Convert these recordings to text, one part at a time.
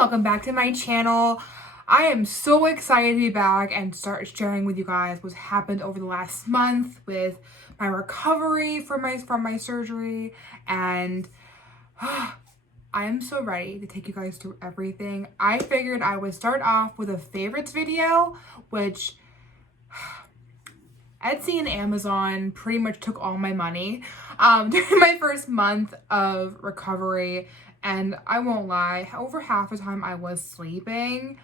welcome back to my channel. I am so excited to be back and start sharing with you guys what's happened over the last month with my recovery from my surgery, and I am so ready to take you guys through everything. I figured I would start off with a favorites video, which Etsy and Amazon pretty much took all my money during my first month of recovery. And I won't lie, over half the time I was sleeping,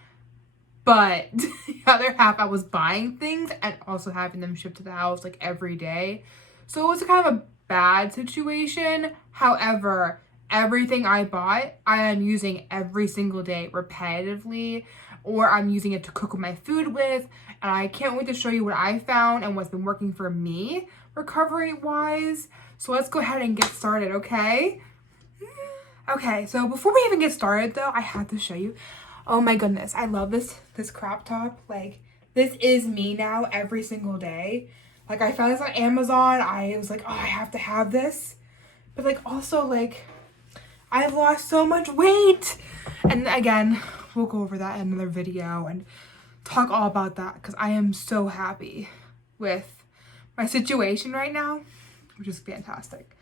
but the other half I was buying things and also having them shipped to the house like every day. So it was kind of a bad situation. However, everything I bought, I am using every single day repetitively, or I'm using it to cook my food with. And I can't wait to show you what I found and what's been working for me recovery-wise. So let's go ahead and get started, okay? Okay, so before we even get started though, I have to show you. Oh my goodness, I love this crop top. Like, this is me now every single day. Like, I found this on Amazon. I was like, oh, I have to have this. But like, also like, I've lost so much weight. And again, we'll go over that in another video and talk all about that because I am so happy with my situation right now, which is fantastic.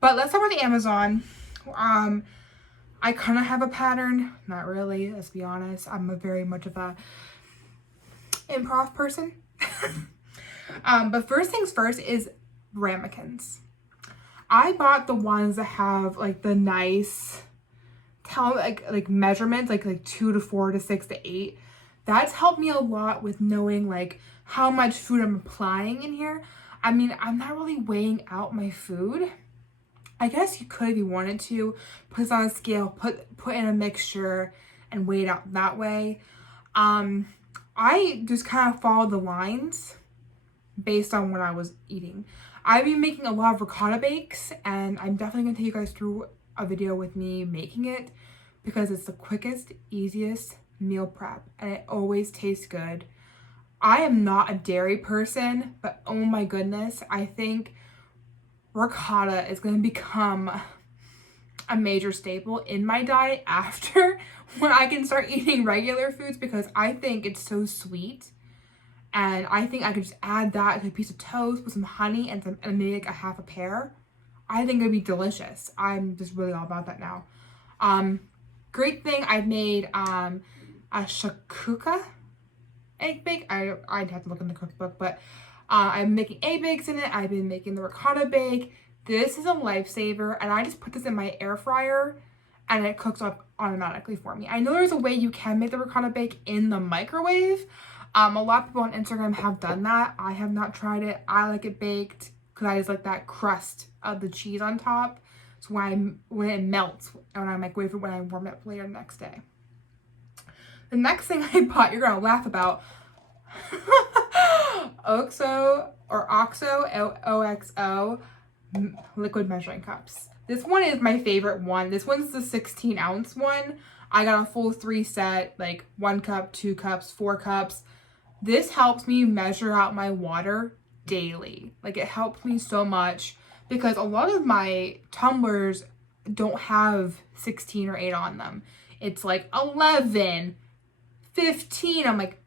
But let's talk about the Amazon. I kind of have a pattern, not really, let's be honest. I'm a very much of a improv person. But first things first is Ramekins. I bought the ones that have like the nice like measurements, like 2 to 4 to 6 to 8. That's helped me a lot with knowing like how much food I'm applying in here. I mean, I'm not really weighing out my food. I guess you could if you wanted to put this on a scale, put in a mixture and weigh it out that way. I just kind of followed the lines based on what I was eating. I've been making a lot of ricotta bakes, and I'm definitely gonna take you guys through a video with me making it because it's the quickest, easiest meal prep, and it always tastes good. I am not a dairy person, but oh my goodness, I think ricotta is going to become a major staple in my diet after when I can start eating regular foods, because I think it's so sweet, and I think I could just add that to a piece of toast with some honey and maybe like a half a pear. I think it would be delicious. I'm just really all about that now. Great thing, I've made a shakuka egg bake. I'd have to look in the cookbook, but I'm making egg bakes in it. I've been making the ricotta bake. This is a lifesaver, and I just put this in my air fryer and it cooks up automatically for me. I know there's a way you can make the ricotta bake in the microwave. A lot of people on Instagram have done that. I have not tried it. I like it baked because I just like that crust of the cheese on top. So when it melts, when I microwave it, when I warm it up later the next day. The next thing I bought, you're gonna laugh about. OXO, liquid measuring cups. This one is my favorite one. This one's the 16 ounce one. I got a full 3 set, like 1 cup, 2 cups, 4 cups. This helps me measure out my water daily. Like, it helps me so much because a lot of my tumblers don't have 16 or 8 on them. It's like 11, 15. I'm like,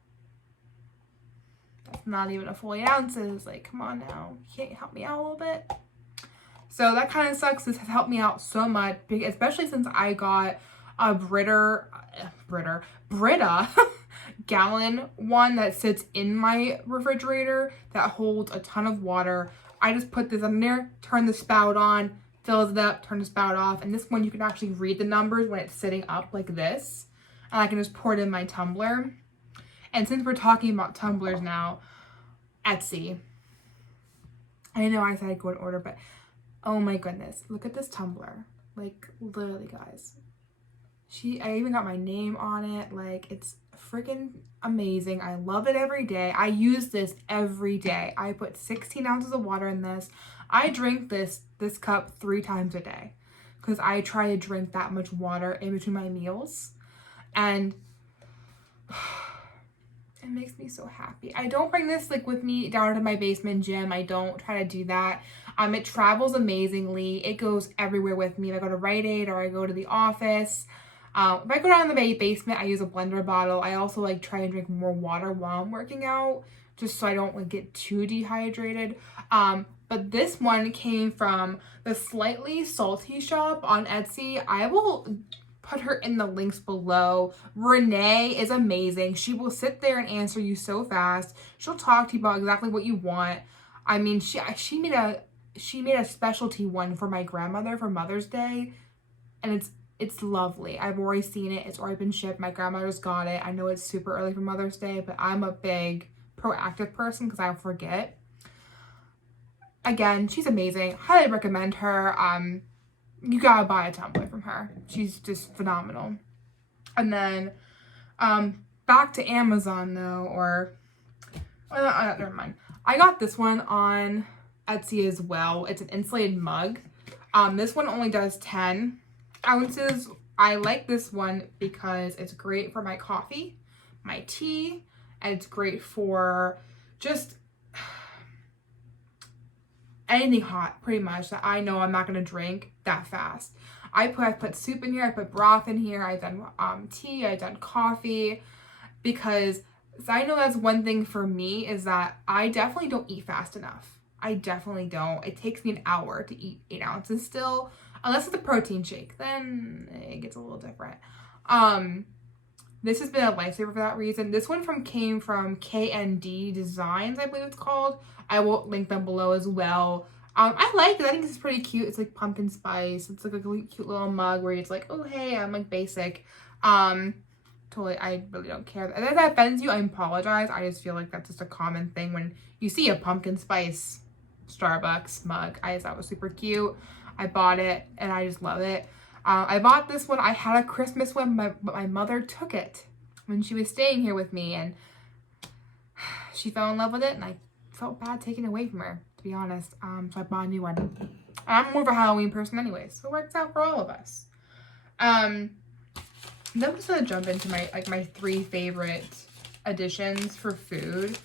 that's not even a full 8 ounces. Like, come on now. You can't help me out a little bit? So that kind of sucks. This has helped me out so much, especially since I got a Brita gallon one that sits in my refrigerator that holds a ton of water. I just put this in there, turn the spout on, fills it up, turn the spout off. And this one, you can actually read the numbers when it's sitting up like this. And I can just pour it in my tumbler. And since we're talking about tumblers now, Etsy. I know I said I'd go in order, but oh my goodness, look at this tumbler. Like, literally, guys. I even got my name on it. Like, it's freaking amazing. I love it every day. I use this every day. I put 16 ounces of water in this. I drink this cup 3 times a day because I try to drink that much water in between my meals. And it makes me so happy. I don't bring this like with me down to my basement gym. I don't try to do that. It travels amazingly. It goes everywhere with me. If I go to Rite Aid or I go to the office, If I go down in the basement, I use a blender bottle. I also like try and drink more water while I'm working out, just so I don't like get too dehydrated. But this one came from the Slightly Salty shop on Etsy. I will put her in the links below. Renee is amazing. She will sit there and answer you so fast. She'll talk to you about exactly what you want. I mean, she made a specialty one for my grandmother for Mother's Day, and it's lovely. I've already seen it. It's already been shipped. My grandmother's got it. I know it's super early for Mother's Day, but I'm a big proactive person because I forget. Again, she's amazing. Highly recommend her. You gotta buy a tumbler from her. She's just phenomenal. And then back to Amazon though, never mind. I got this one on Etsy as well. It's an insulated mug. This one only does 10 ounces. I like this one because it's great for my coffee, my tea, and it's great for just anything hot, pretty much, that I know I'm not going to drink that fast. I put soup in here, I put broth in here, I've done tea, I've done coffee, because I know that's one thing for me is that I definitely don't eat fast enough. I definitely don't. It takes me an hour to eat 8 ounces still, unless it's a protein shake, then it gets a little different. This has been a lifesaver for that reason. This one came from KandA Designs, I believe it's called. I will link them below as well. I like it. I think this is pretty cute. It's like pumpkin spice. It's like a really cute little mug where it's like, oh hey, I'm like basic. Totally, I really don't care. If that offends you, I apologize. I just feel like that's just a common thing when you see a pumpkin spice Starbucks mug. I just thought it was super cute. I bought it and I just love it. I bought this one. I had a Christmas one, but my mother took it when she was staying here with me, and she fell in love with it, and I felt bad taking it away from her, to be honest. So I bought a new one. And I'm more of a Halloween person anyway, so it works out for all of us. Then I'm just gonna jump into my 3 favorite additions for food.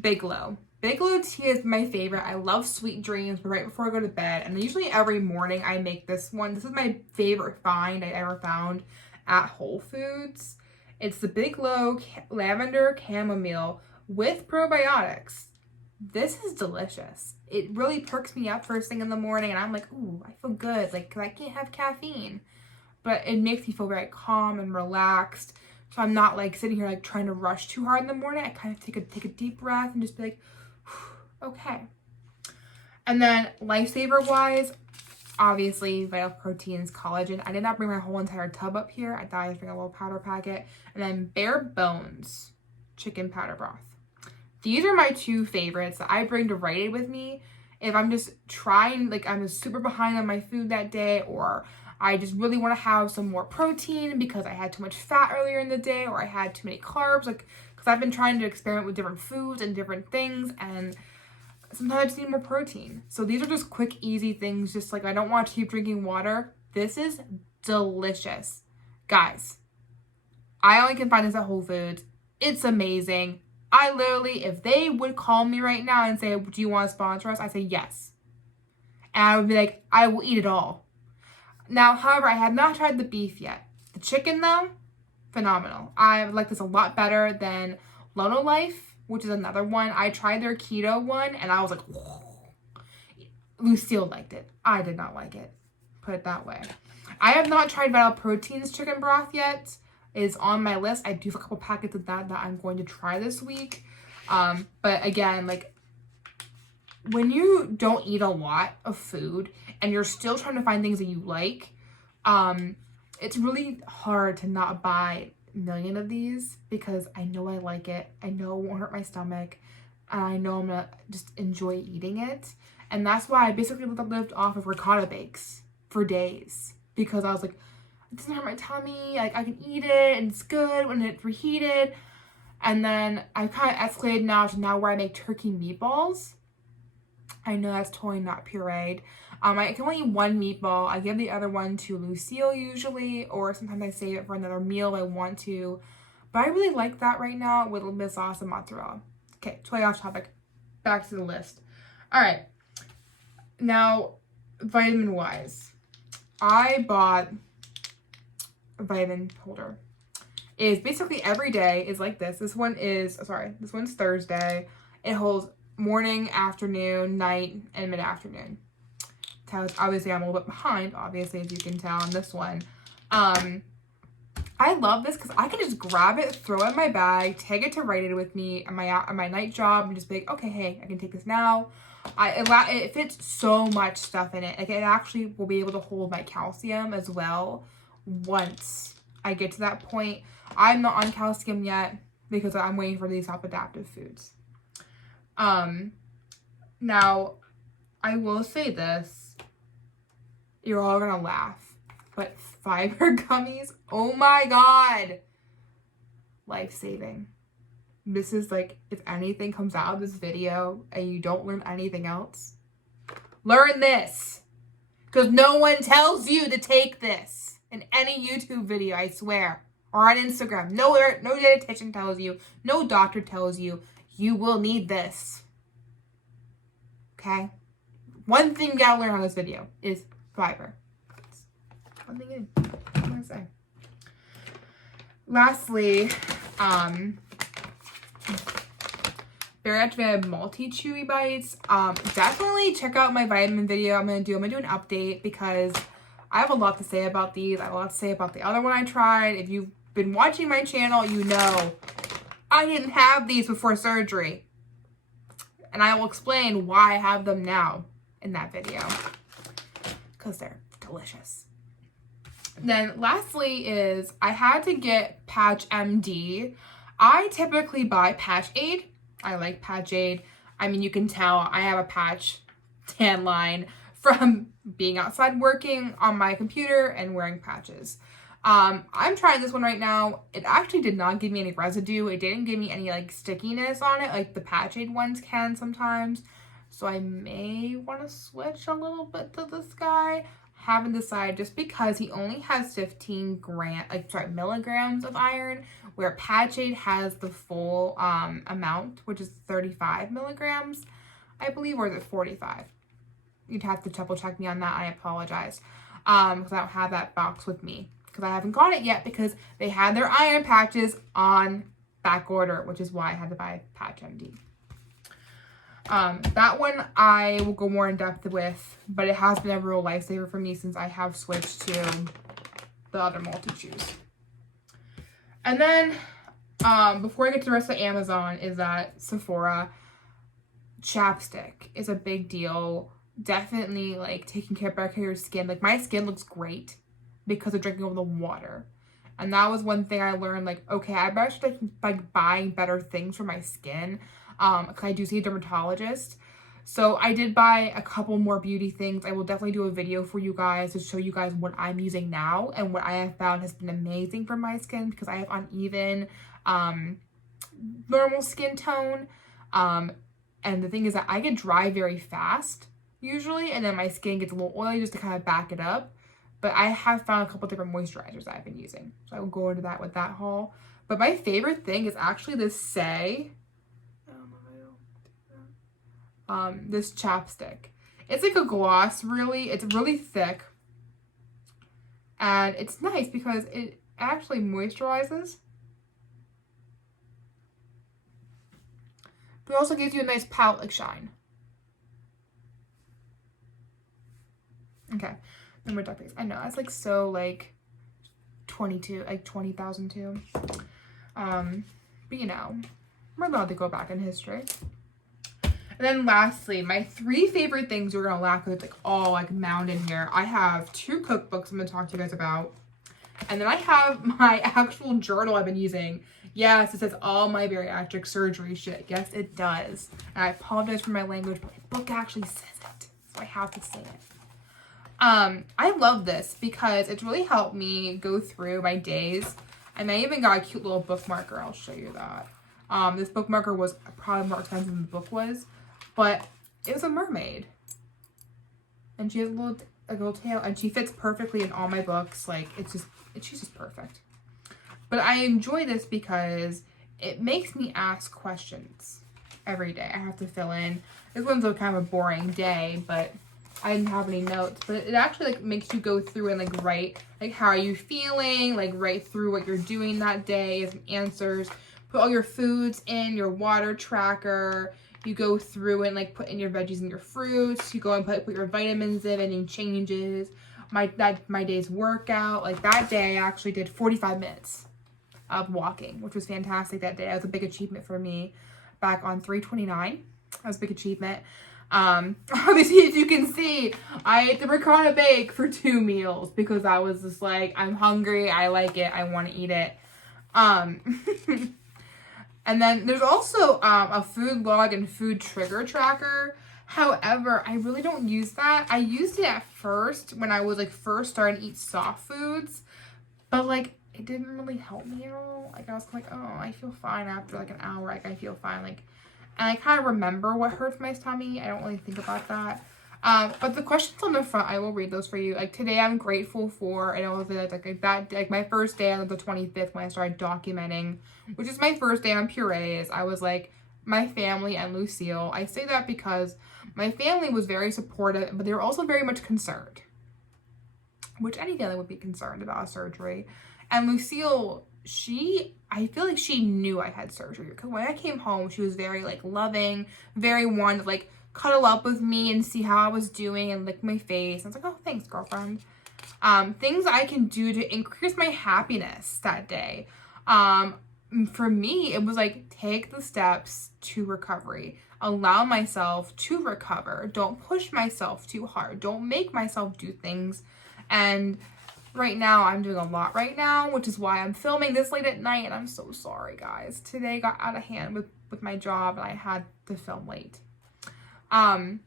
Bigelow. Bigelow Tea is my favorite. I love sweet dreams right before I go to bed. And usually every morning I make this one. This is my favorite find I ever found at Whole Foods. It's the Bigelow Lavender Chamomile with probiotics. This is delicious. It really perks me up first thing in the morning. And I'm like, ooh, I feel good. Like, 'cause I can't have caffeine. But it makes me feel very calm and relaxed. So I'm not like sitting here like trying to rush too hard in the morning. I kind of take a deep breath and just be like, okay. And then lifesaver wise, obviously Vital Proteins, collagen. I did not bring my whole entire tub up here. I thought I'd bring a little powder packet. And then BareBones chicken powder broth. These are my 2 favorites that I bring to Rite Aid with me if I'm just trying, like I'm just super behind on my food that day, or I just really want to have some more protein because I had too much fat earlier in the day, or I had too many carbs, like, because I've been trying to experiment with different foods and different things, and sometimes I just need more protein. So these are just quick, easy things, just like I don't want to keep drinking water. This is delicious. Guys, I only can find this at Whole Foods. It's amazing. I literally, if they would call me right now and say, do you want to sponsor us? I say yes. And I would be like, I will eat it all. Now, however, I have not tried the beef yet. The chicken, though, phenomenal. I like this a lot better than Lono Life, which is another one. I tried their keto one, and I was like, whoa. Lucille liked it. I did not like it. Put it that way. I have not tried Vital Proteins chicken broth yet. It is on my list. I do have a couple packets of that I'm going to try this week. But again, like, when you don't eat a lot of food and you're still trying to find things that you like, it's really hard to not buy a million of these because I know I like it. I know it won't hurt my stomach. And I know I'm going to just enjoy eating it. And that's why I basically lived off of ricotta bakes for days, because I was like, it doesn't hurt my tummy. Like, I can eat it and it's good when it's reheated. And then I kind of escalated now to where I make turkey meatballs. I know that's totally not pureed. I can only eat 1 meatball. I give the other one to Lucille usually, or sometimes I save it for another meal if I want to. But I really like that right now with a little bit of sauce and mozzarella. Okay, totally off topic. Back to the list. All right. Now, vitamin-wise, I bought vitamin holder. Is basically every day is like this. This one's Thursday. It holds morning, afternoon, night, and mid-afternoon. Obviously, I'm a little bit behind, obviously, as you can tell on this one. I love this because I can just grab it, throw it in my bag, take it to Rite Aid with me on my night job, and just be like, okay, hey, I can take this now. It fits so much stuff in it. Like, it actually will be able to hold my calcium as well once I get to that point. I'm not on calcium yet because I'm waiting for these self-adaptive foods. Now, I will say this. You're all gonna laugh, but fiber gummies, oh my god, life-saving. This is like, if anything comes out of this video and you don't learn anything else, learn this, because no one tells you to take this in any YouTube video, I swear, or on Instagram. No dietitian tells you, no doctor tells you, you will need this. Okay? One thing you gotta learn on this video is fiber. One thing I'm gonna say. Lastly, Bariatric multi-chewy bites. Definitely check out my vitamin video. I'm gonna do an update because I have a lot to say about these. I have a lot to say about the other one I tried. If you've been watching my channel, you know I didn't have these before surgery. And I will explain why I have them now in that video. Because they're delicious. Then lastly is I had to get Patch MD. I typically buy Patch Aid. I like Patch Aid. I mean, you can tell I have a patch tan line from being outside working on my computer and wearing patches. I'm trying this one right now. It actually did not give me any residue. It didn't give me any like stickiness on it like the Patch Aid ones can sometimes. So I may want to switch a little bit to this guy. Haven't decided, just because he only has 15 milligrams of iron, where Patch Aid has the full amount, which is 35 milligrams, I believe, or is it 45? You'd have to double check me on that. I apologize, because I don't have that box with me, because I haven't got it yet, because they had their iron patches on back order, which is why I had to buy Patch MD. That one I will go more in depth with, but it has been a real lifesaver for me since I have switched to the other multi-chews. And then, before I get to the rest of Amazon, is that Sephora Chapstick is a big deal. Definitely, like, taking care of your skin. Like, my skin looks great because of drinking all the water. And that was one thing I learned, like, okay, I better start, like, buying better things for my skin. Because I do see a dermatologist. So I did buy a couple more beauty things. I will definitely do a video for you guys to show you guys what I'm using now and what I have found has been amazing for my skin, because I have uneven normal skin tone. And the thing is that I get dry very fast usually, and then my skin gets a little oily just to kind of back it up. But I have found a couple different moisturizers that I've been using. So I will go into that with that haul. But my favorite thing is actually this Saie. This chapstick. It's like a gloss, really. It's really thick. And it's nice because it actually moisturizes. But it also gives you a nice palette-like shine. Okay. No more duct tape. I know, that's like so like 20,000 too. But you know, we're allowed to go back in history. And then lastly, my 3 favorite things you're gonna laugh, because it's like all like mound in here. I have 2 cookbooks I'm gonna talk to you guys about. And then I have my actual journal I've been using. Yes, it says all my bariatric surgery shit. Yes, it does. And I apologize for my language, but my book actually says it. So I have to say it. I love this because it's really helped me go through my days. And I even got a cute little bookmarker. I'll show you that. This bookmarker was probably more expensive than the book was. But it was a mermaid. And she has a little tail. And she fits perfectly in all my books. Like, she's just perfect. But I enjoy this because it makes me ask questions every day. I have to fill in. This one's a kind of a boring day, but I didn't have any notes, but it actually like makes you go through and like write like how are you feeling, like write through what you're doing that day as answers. Put all your foods in your water tracker. You go through and like put in your veggies and your fruits. You go and put your vitamins in, any changes. My day's workout. Like that day I actually did 45 minutes of walking, which was fantastic that day. That was a big achievement for me back on 3/29. That was a big achievement. Obviously, as you can see, I ate the ricotta bake for 2 meals because I was just like, I'm hungry, I like it, I want to eat it. And then there's also a food log and food trigger tracker. However, I really don't use that. I used it at first when I was like first starting to eat soft foods, but like it didn't really help me at all. Like I was like, oh, I feel fine after like an hour. Like I feel fine. Like, and I kind of remember what hurts my tummy. I don't really think about that. But the questions on the front, I will read those for you. Like today, I'm grateful for, and it was like my first day on the 25th when I started documenting, which is my first day on Purees. I was like, my family and Lucille. I say that because my family was very supportive, but they were also very much concerned, which any family would be concerned about a surgery. And Lucille, I feel like she knew I had surgery because when I came home, she was very like loving, very wanted to like cuddle up with me and see how I was doing and lick my face. I was like, oh, thanks, girlfriend. Things I can do to increase my happiness that day. For me, it was like, take the steps to recovery. Allow myself to recover. Don't push myself too hard. Don't make myself do things. And right now, I'm doing a lot right now, which is why I'm filming this late at night. And I'm so sorry, guys. Today got out of hand with my job and I had to film late. I'm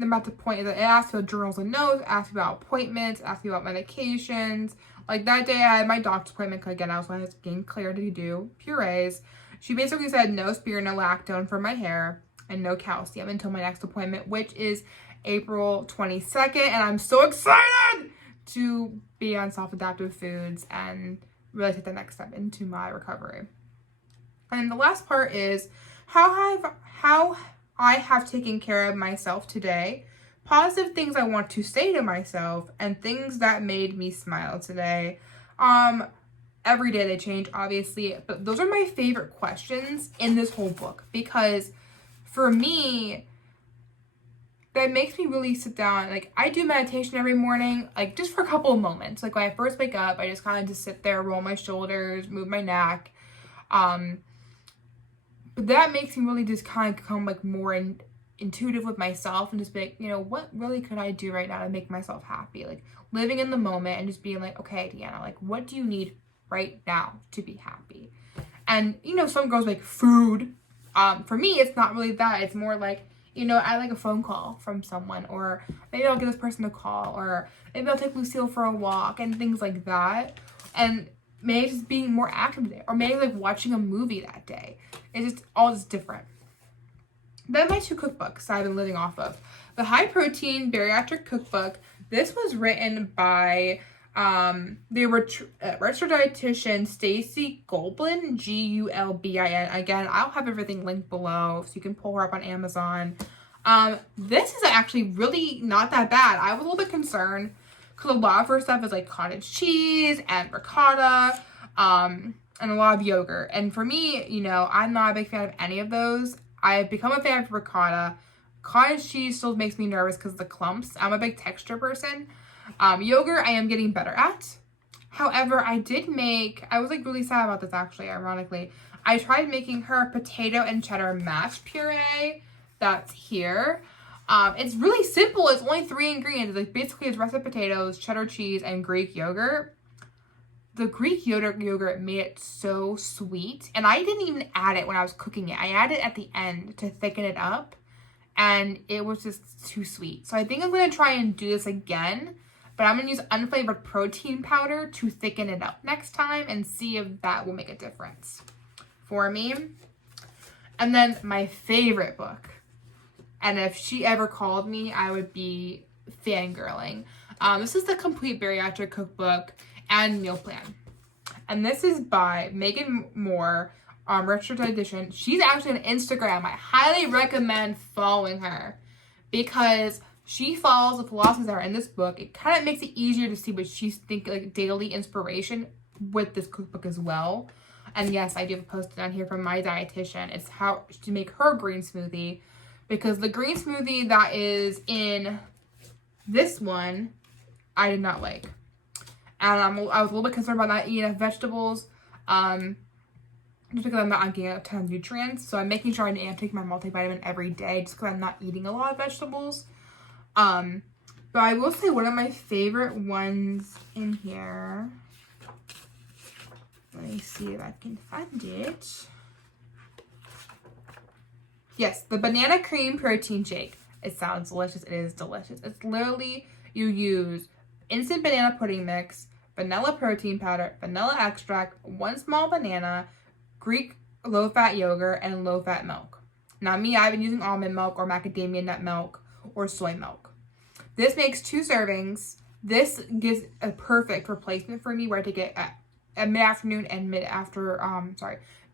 about to point that it asked about journals and notes, asked about appointments, asked me about medications. Like that day I had my doctor's appointment because again, I was getting clarity to do Purees. She basically said no spironolactone for my hair and no calcium until my next appointment, which is April 22nd. And I'm so excited to be on self-adaptive foods and really take the next step into my recovery. And the last part is how I have taken care of myself today, positive things I want to say to myself, and things that made me smile today. Every day they change, obviously, but those are my favorite questions in this whole book because for me, that makes me really sit down. Like I do meditation every morning, like just for a couple of moments. Like when I first wake up, I just kind of just sit there, roll my shoulders, move my neck. But that makes me really just kind of become like more intuitive with myself and just be like, you know, what really could I do right now to make myself happy? Like living in the moment and just being like, okay, Deanna, like what do you need right now to be happy? And, you know, some girls like food. For me, it's not really that. It's more like, you know, I like a phone call from someone, or maybe I'll give this person a call, or maybe I'll take Lucille for a walk and things like that. And maybe just being more active today, or maybe like watching a movie that day. It's just all just different. Then my 2 cookbooks I've been living off of. The High Protein Bariatric Cookbook. This was written by the registered dietitian Stacy Gulbin, Gulbin. Again, I'll have everything linked below so you can pull her up on Amazon. This is actually really not that bad. I was a little bit concerned because a lot of her stuff is like cottage cheese and ricotta, and a lot of yogurt. And for me, you know, I'm not a big fan of any of those. I've become a fan of ricotta. Cottage cheese still makes me nervous because of the clumps. I'm a big texture person. Yogurt, I am getting better at. However, I was like really sad about this actually, ironically. I tried making her potato and cheddar mashed puree. That's here. It's really simple. It's only 3 ingredients. Like basically it's russet potatoes, cheddar cheese, and Greek yogurt. The Greek yogurt made it so sweet. And I didn't even add it when I was cooking it. I added it at the end to thicken it up. And it was just too sweet. So I think I'm going to try and do this again. But I'm going to use unflavored protein powder to thicken it up next time and see if that will make a difference for me. And then my favorite book. And if she ever called me, I would be fangirling. This is the Complete Bariatric Cookbook and Meal Plan. And this is by Megan Moore, registered dietitian. She's actually on Instagram. I highly recommend following her because she follows the philosophies that are in this book. It kind of makes it easier to see what she's thinking, like daily inspiration with this cookbook as well. And yes, I do have a post down here from my dietitian. It's how to make her green smoothie, because the green smoothie that is in this one, I did not like. And I was a little bit concerned about not eating enough vegetables. Just because I'm not getting a ton of nutrients. So I'm making sure I am taking my multivitamin every day just because I'm not eating a lot of vegetables. But I will say one of my favorite ones in here. Let me see if I can find it. Yes, the banana cream protein shake. It sounds delicious. It is delicious. It's literally, you use instant banana pudding mix, vanilla protein powder, vanilla extract, 1 small banana, Greek low-fat yogurt, and low-fat milk. Now me, I've been using almond milk or macadamia nut milk or soy milk. This makes 2 servings. This gives a perfect replacement for me where I take it at mid-afternoon and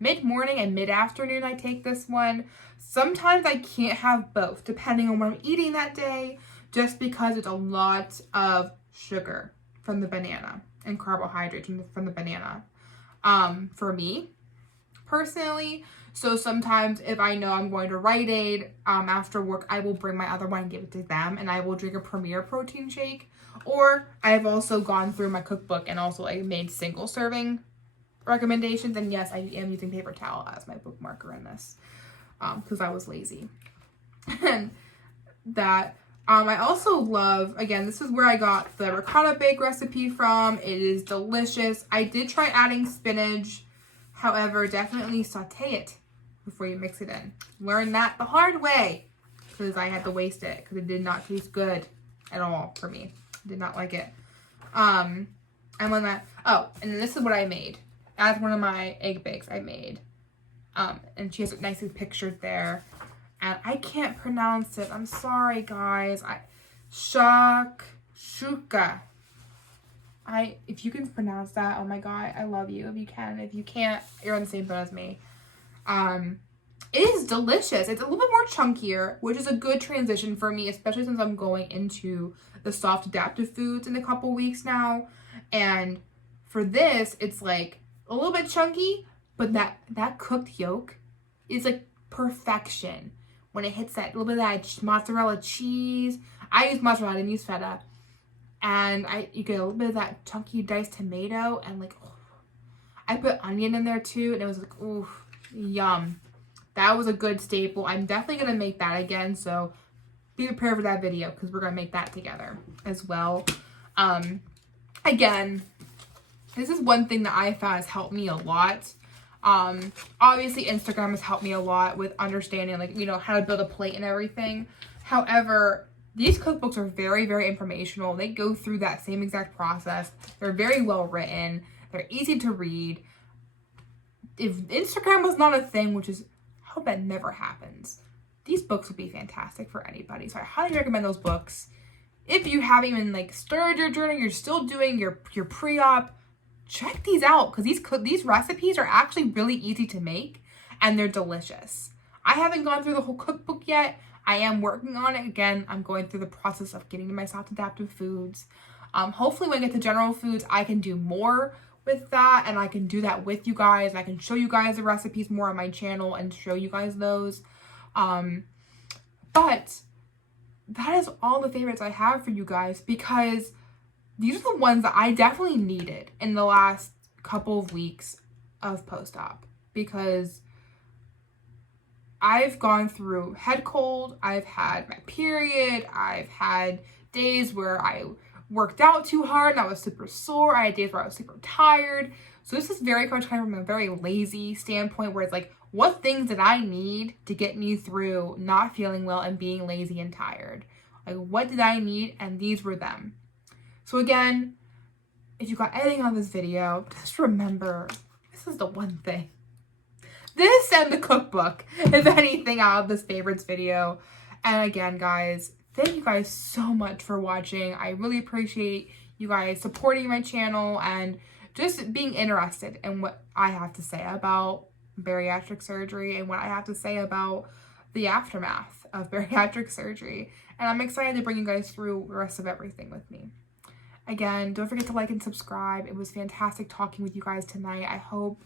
mid-morning and mid-afternoon I take this one. Sometimes I can't have both depending on what I'm eating that day, just because it's a lot of sugar from the banana and carbohydrates from the banana for me personally. So sometimes if I know I'm going to Rite Aid after work, I will bring my other one and give it to them, and I will drink a Premier protein shake. Or I've also gone through my cookbook and also like made single serving recommendations. And yes, I am using paper towel as my bookmarker in this because I was lazy. And that I also love, again, this is where I got the ricotta bake recipe from. It is delicious. I did try adding spinach. However, definitely saute it before you mix it in. Learn that the hard way because I had to waste it because it did not taste good at all for me. I did not like it. And when that, oh, and this is what I made. That's one of my egg bakes I made. And she has it nicely pictured there. And I can't pronounce it. I'm sorry, guys. Shuka. If you can pronounce that, oh my god, I love you. If you can. If you can't, you're on the same boat as me. It is delicious. It's a little bit more chunkier, which is a good transition for me, especially since I'm going into the soft adaptive foods in a couple weeks now. And for this, it's like a little bit chunky, but that cooked yolk is like perfection. When it hits that little bit of that mozzarella cheese. I use mozzarella, I didn't use feta. And you get a little bit of that chunky diced tomato, and like, oh, I put onion in there too, and it was like, ooh, yum. That was a good staple. I'm definitely going to make that again, so be prepared for that video because we're going to make that together as well. Again, this is one thing that I found has helped me a lot. Obviously Instagram has helped me a lot with understanding, like, you know, how to build a plate and everything. However, these cookbooks are very, very informational. They go through that same exact process. They're very well written. They're easy to read. If Instagram was not a thing, which is, I hope that never happens, these books would be fantastic for anybody. So I highly recommend those books. If you haven't even like started your journey, you're still doing your pre-op, check these out because these recipes are actually really easy to make and they're delicious. I haven't gone through the whole cookbook yet. I am working on it. Again, I'm going through the process of getting to my soft adaptive foods. Hopefully when I get to general foods, I can do more with that and I can do that with you guys. I can show you guys the recipes more on my channel and show you guys those. But that is all the favorites I have for you guys because these are the ones that I definitely needed in the last couple of weeks of post-op because I've gone through head cold, I've had my period, I've had days where I worked out too hard and I was super sore, I had days where I was super tired. So this is very much kind of from a very lazy standpoint where it's like, what things did I need to get me through not feeling well and being lazy and tired? Like, what did I need? And these were them. So again, if you got anything on this video, just remember, this is the one thing. This and the cookbook, if anything, out of this favorites video. And again, guys, thank you guys so much for watching. I really appreciate you guys supporting my channel and just being interested in what I have to say about bariatric surgery and what I have to say about the aftermath of bariatric surgery. And I'm excited to bring you guys through the rest of everything with me. Again, don't forget to like and subscribe. It was fantastic talking with you guys tonight. I hope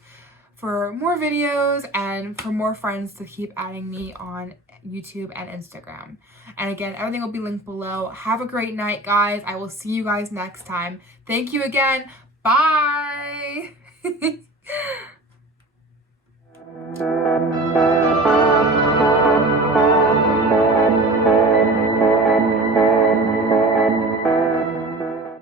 for more videos and for more friends to keep adding me on YouTube and Instagram. And again, everything will be linked below. Have a great night, guys. I will see you guys next time. Thank you again. Bye.